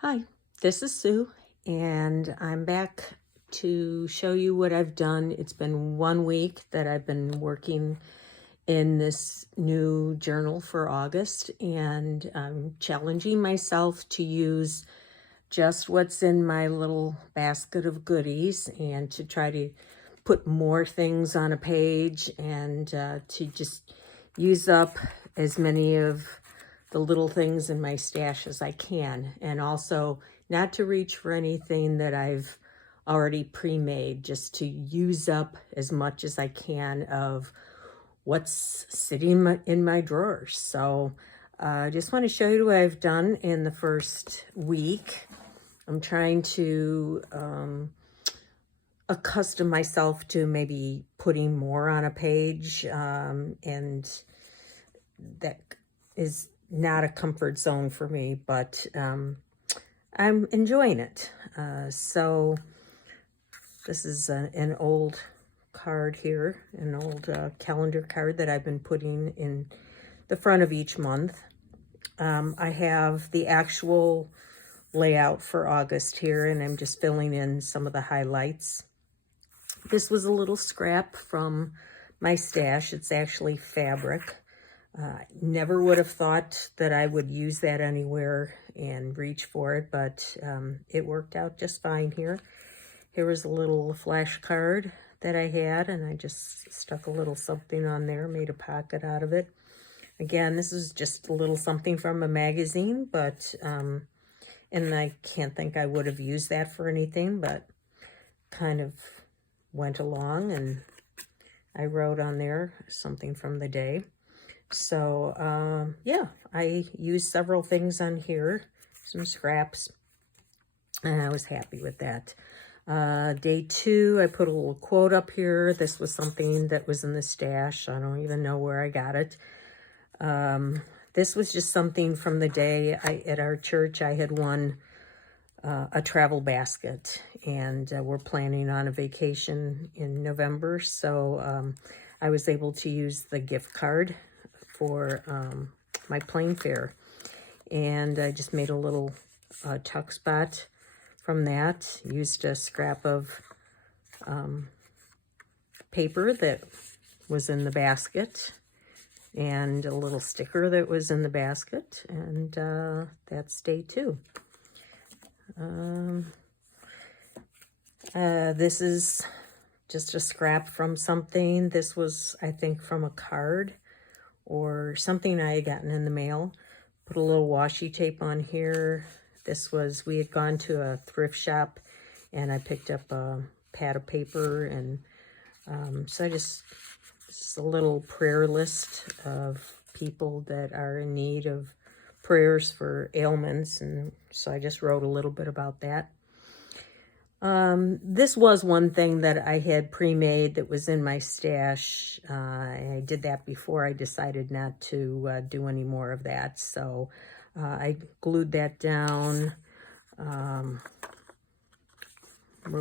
Hi, this is Sue, and I'm back to show you what I've done. It's been 1 week that I've been working in this new journal for August, and I'm challenging myself to use just what's in my little basket of goodies and to try to put more things on a page and to just use up as many of the little things in my stash as I can, and also not to reach for anything that I've already pre-made, just to use up as much as I can of what's sitting in my drawers. So I just want to show you what I've done in the first week. I'm trying to accustom myself to maybe putting more on a page, and that is not a comfort zone for me, but I'm enjoying it. So this is an old card here, an old calendar card that I've been putting in the front of each month. I have the actual layout for August here, and I'm just filling in some of the highlights. This was a little scrap from my stash. It's actually fabric. Never would have thought that I would use that anywhere and reach for it, but it worked out just fine here. Here was a little flashcard that I had, and I just stuck a little something on there, made a pocket out of it. Again, this is just a little something from a magazine, but, and I can't think I would have used that for anything, but kind of went along, and I wrote on there something from the day. So, yeah, I used several things on here, some scraps, and I was happy with that. Day 2, I put a little quote up here. This was something that was in the stash. I don't even know where I got it. This was just something from the day at our church. I had won a travel basket, and we're planning on a vacation in November, so I was able to use the gift card for my plane fare, and I just made a little tuck spot from that. Used a scrap of paper that was in the basket and a little sticker that was in the basket, and that's day 2. This is just a scrap from something. This was, I think, from a card or something I had gotten in the mail. Put a little washi tape on here. This was, we had gone to a thrift shop, and I picked up a pad of paper, and so I just a little prayer list of people that are in need of prayers for ailments, and so I just wrote a little bit about that. This was one thing that I had pre-made that was in my stash. I did that before I decided not to do any more of that, so I glued that down. Wrote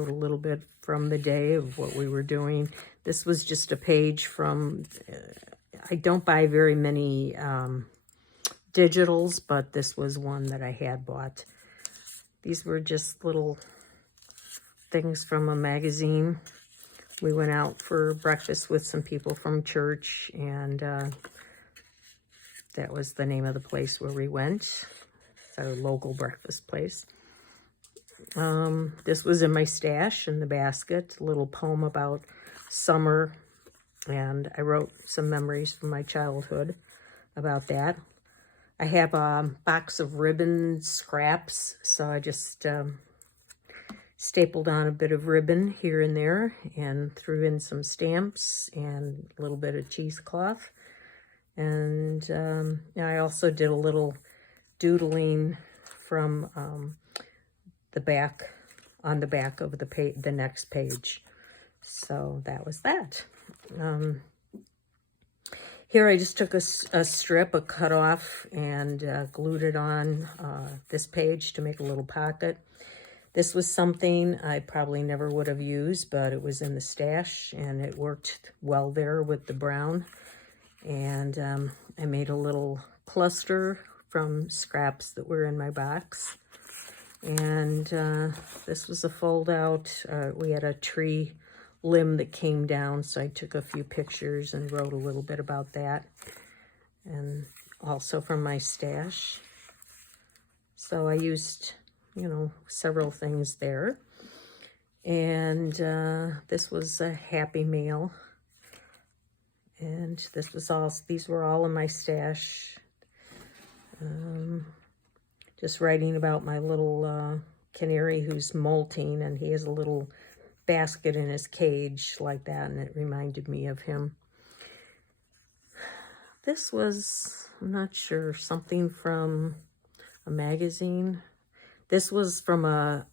a little bit from the day of what we were doing. This was just a page from, I don't buy very many digitals, but this was one that I had bought. These were just little things from a magazine. We went out for breakfast with some people from church, and that was the name of the place where we went. It's our local breakfast place. This was in my stash in the basket, a little poem about summer, and I wrote some memories from my childhood about that. I have a box of ribbon scraps, so I just stapled on a bit of ribbon here and there and threw in some stamps and a little bit of cheesecloth. And I also did a little doodling from the back, on the back of the next page. So that was that. Here I just took a strip, a cut off, and glued it on this page to make a little pocket. This was something I probably never would have used, but it was in the stash, and it worked well there with the brown. And I made a little cluster from scraps that were in my box. And this was a fold out. We had a tree limb that came down, so I took a few pictures and wrote a little bit about that. And also from my stash. So I used, you know, several things there. And this was a Happy Meal. And this was all, these were all in my stash. Just writing about my little canary who's molting, and he has a little basket in his cage like that, and it reminded me of him. This was, I'm not sure, something from a magazine. This was from a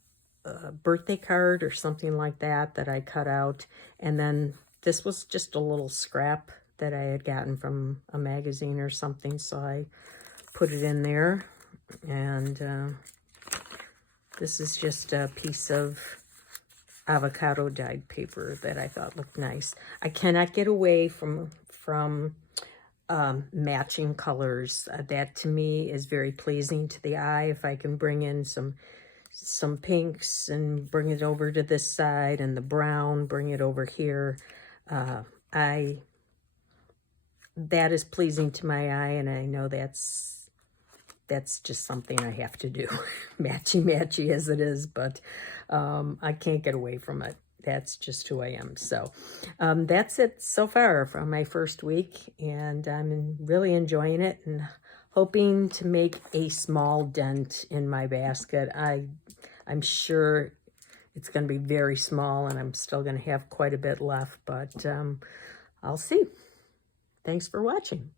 birthday card or something like that that I cut out. And then this was just a little scrap that I had gotten from a magazine or something, so I put it in there. And this is just a piece of avocado dyed paper that I thought looked nice. I cannot get away from matching colors. That to me is very pleasing to the eye. If I can bring in some pinks and bring it over to this side, and the brown, bring it over here, that is pleasing to my eye, and I know that's just something I have to do, matchy as it is, but I can't get away from it. That's just who I am. So that's it so far from my first week, and I'm really enjoying it and hoping to make a small dent in my basket. I'm sure it's going to be very small, and I'm still going to have quite a bit left, but I'll see. Thanks for watching.